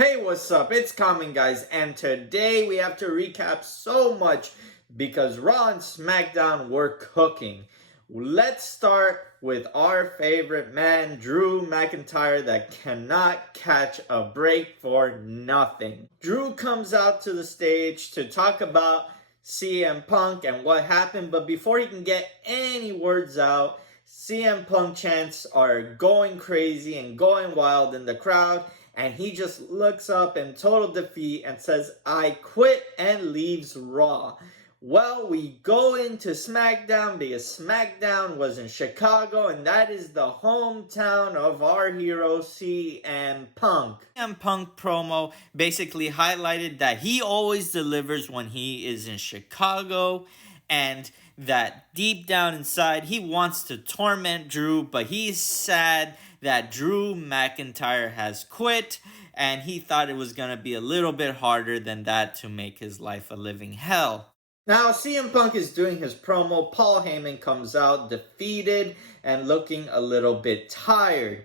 Hey, what's up? It's Common Guys, and today we have to recap so much because Raw and SmackDown were cooking. Let's start with our favorite man, Drew McIntyre, that cannot catch a break for nothing. Drew comes out to the stage to talk about CM Punk and what happened, but before he can get any words out, CM Punk chants are going crazy and going wild in the crowd, and he just looks up in total defeat and says, "I quit," and leaves Raw. Well, we go into SmackDown because SmackDown was in Chicago, and that is the hometown of our hero CM Punk. CM Punk promo basically highlighted that he always delivers when he is in Chicago, and that deep down inside he wants to torment Drew, but he's sad that Drew McIntyre has quit, and he thought it was going to be a little bit harder than that to make his life a living hell. Now, CM Punk is doing his promo. Paul Heyman comes out defeated and looking a little bit tired.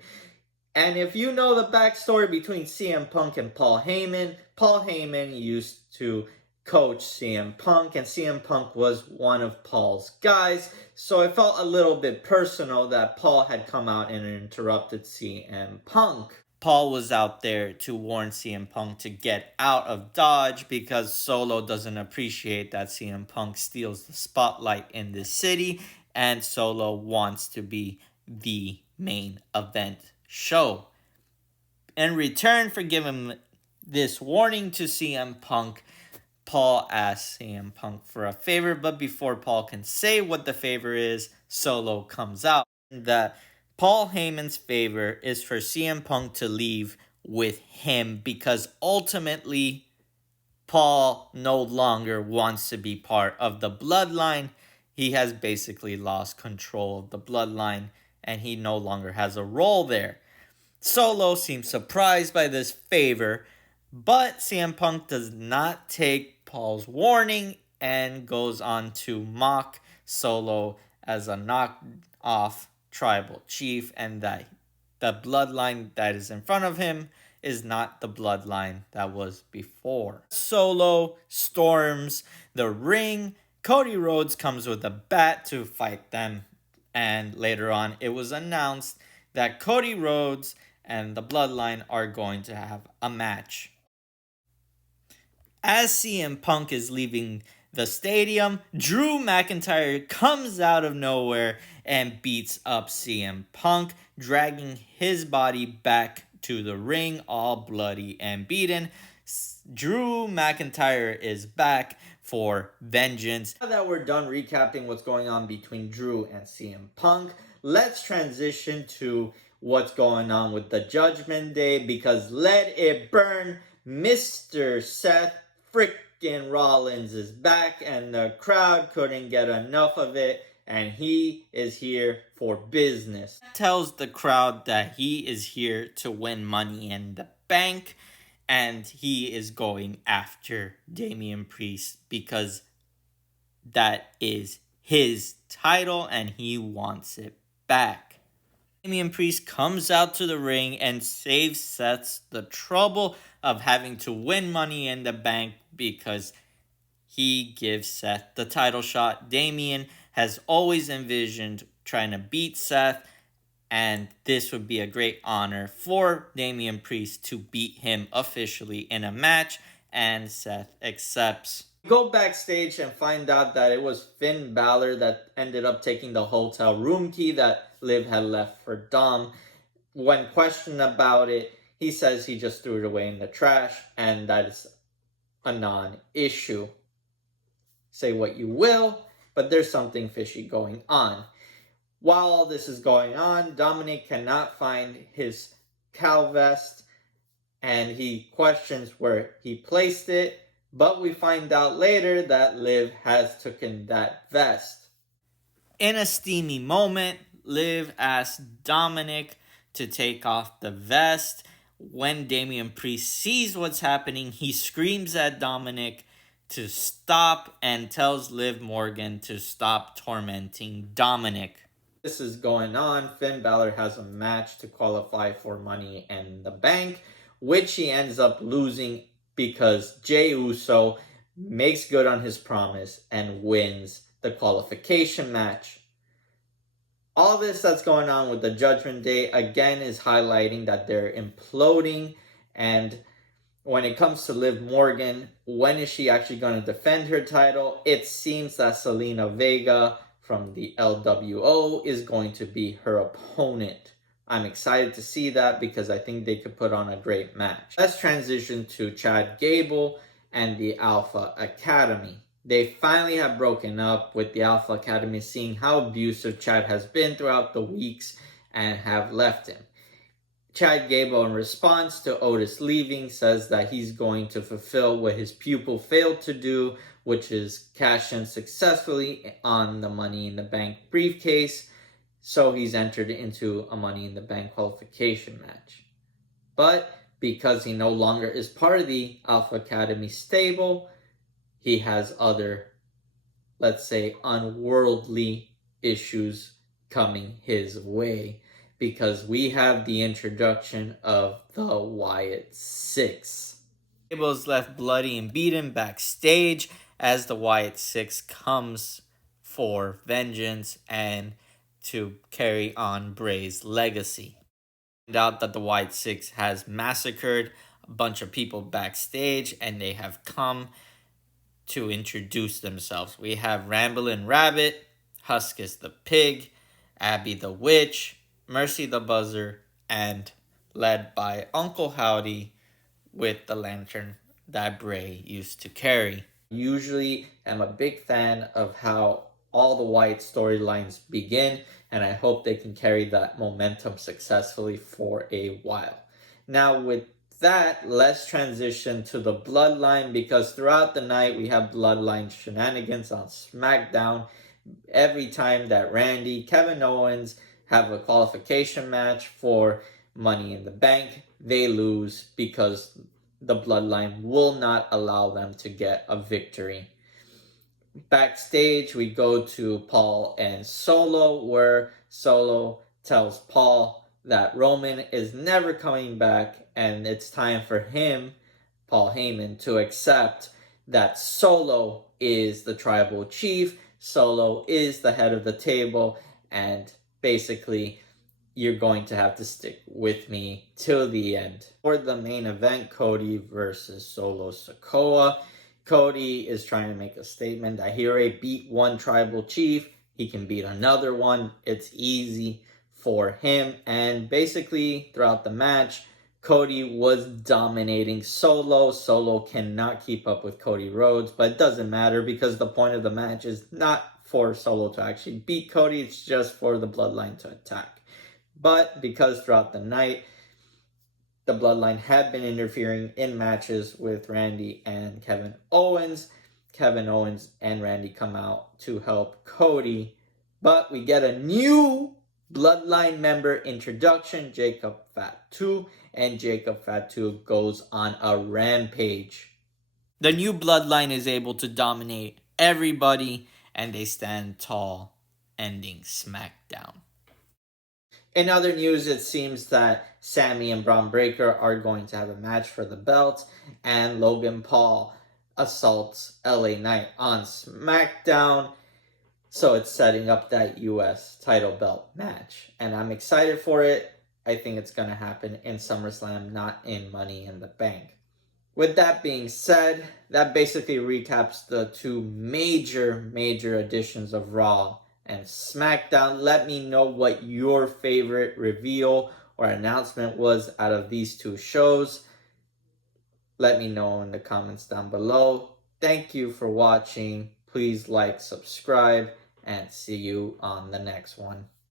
And if you know the backstory between CM Punk and Paul Heyman used to coach CM Punk, and CM Punk was one of Paul's guys. So it felt a little bit personal that Paul had come out and interrupted CM Punk. Paul was out there to warn CM Punk to get out of Dodge because Solo doesn't appreciate that CM Punk steals the spotlight in this city, and Solo wants to be the main event show. In return for giving this warning to CM Punk, Paul asks CM Punk for a favor, but before Paul can say what the favor is, Solo comes out. That Paul Heyman's favor is for CM Punk to leave with him because ultimately Paul no longer wants to be part of the bloodline. He has basically lost control of the bloodline and he no longer has a role there. Solo seems surprised by this favor, but CM Punk does not take Paul's warning and goes on to mock Solo as a knock-off tribal chief, and that the bloodline that is in front of him is not the bloodline that was before. Solo storms the ring. Cody Rhodes comes with a bat to fight them, and later on it was announced that Cody Rhodes and the bloodline are going to have a match. As CM Punk is leaving the stadium, Drew McIntyre comes out of nowhere and beats up CM Punk, dragging his body back to the ring all bloody and beaten. Drew McIntyre is back for vengeance. Now that we're done recapping what's going on between Drew and CM Punk, let's transition to what's going on with the Judgment Day, because let it burn, Mr. Seth freaking Rollins is back, and the crowd couldn't get enough of it, and he is here for business. Tells the crowd that he is here to win Money in the Bank, and he is going after Damian Priest because that is his title and he wants it back. Damian Priest comes out to the ring and saves Seth the trouble of having to win Money in the Bank because he gives Seth the title shot. Damian has always envisioned trying to beat Seth, and this would be a great honor for Damian Priest to beat him officially in a match, and Seth accepts. Go backstage and find out that it was Finn Balor that ended up taking the hotel room key that Liv had left for Dom. When questioned about it, he says he just threw it away in the trash, and that is a non-issue. Say what you will, but there's something fishy going on. While all this is going on, Dominic cannot find his cow vest, and he questions where he placed it, but we find out later that Liv has taken that vest. In a steamy moment, Liv asks Dominic to take off the vest. When Damian Priest sees what's happening, he screams at Dominic to stop and tells Liv Morgan to stop tormenting Dominic. This is going on. Finn Balor has a match to qualify for Money in the Bank, which he ends up losing because Jey Uso makes good on his promise and wins the qualification match. All this that's going on with the Judgment Day again is highlighting that they're imploding. And when it comes to Liv Morgan, when is she actually going to defend her title? It seems that Selena Vega from the LWO is going to be her opponent. I'm excited to see that because I think they could put on a great match. Let's transition to Chad Gable and the Alpha Academy. They finally have broken up, with the Alpha Academy seeing how abusive Chad has been throughout the weeks and have left him. Chad Gable, in response to Otis leaving, says that he's going to fulfill what his pupil failed to do, which is cash in successfully on the Money in the Bank briefcase. So he's entered into a Money in the Bank qualification match. But because he no longer is part of the Alpha Academy stable, he has other, let's say, unworldly issues coming his way, because we have the introduction of the Wyatt Six. Gable's left bloody and beaten backstage as the Wyatt Six comes for vengeance and to carry on Bray's legacy. Find out that the Wyatt Six has massacred a bunch of people backstage, and they have come to introduce themselves. We have Ramblin' Rabbit, Huskus the Pig, Abby the Witch, Mercy the Buzzer, and led by Uncle Howdy with the lantern that Bray used to carry. Usually am a big fan of how all the Wyatt storylines begin, and I hope they can carry that momentum successfully for a while. Now with that, let's transition to the Bloodline, because throughout the night we have Bloodline shenanigans on SmackDown. Every time that Randy, Kevin Owens have a qualification match for Money in the Bank, they lose because the Bloodline will not allow them to get a victory. Backstage, we go to Paul and Solo, where Solo tells Paul that Roman is never coming back, and it's time for him, Paul Heyman, to accept that Solo is the tribal chief, Solo is the head of the table, and basically you're going to have to stick with me till the end. For the main event, Cody versus Solo Sikoa. Cody is trying to make a statement that he already beat one tribal chief, he can beat another one, it's easy for him. And basically throughout the match, Cody was dominating Solo. Solo cannot keep up with Cody Rhodes, but it doesn't matter because the point of the match is not for Solo to actually beat Cody, it's just for the Bloodline to attack. But because throughout the night, the Bloodline had been interfering in matches with Randy and Kevin Owens, Kevin Owens and Randy come out to help Cody. But we get a new Bloodline member introduction, Jacob Fatu, and Jacob Fatu goes on a rampage. The new Bloodline is able to dominate everybody, and they stand tall, ending SmackDown. In other news, it seems that Sammy and Braun Breaker are going to have a match for the belt, and Logan Paul assaults LA Knight on SmackDown. So it's setting up that US title belt match, and I'm excited for it. I think it's going to happen in SummerSlam, not in Money in the Bank. With that being said, that basically recaps the two major editions of Raw and SmackDown. Let me know what your favorite reveal or announcement was out of these two shows. Let me know in the comments down below. Thank you for watching. Please like, subscribe, and see you on the next one.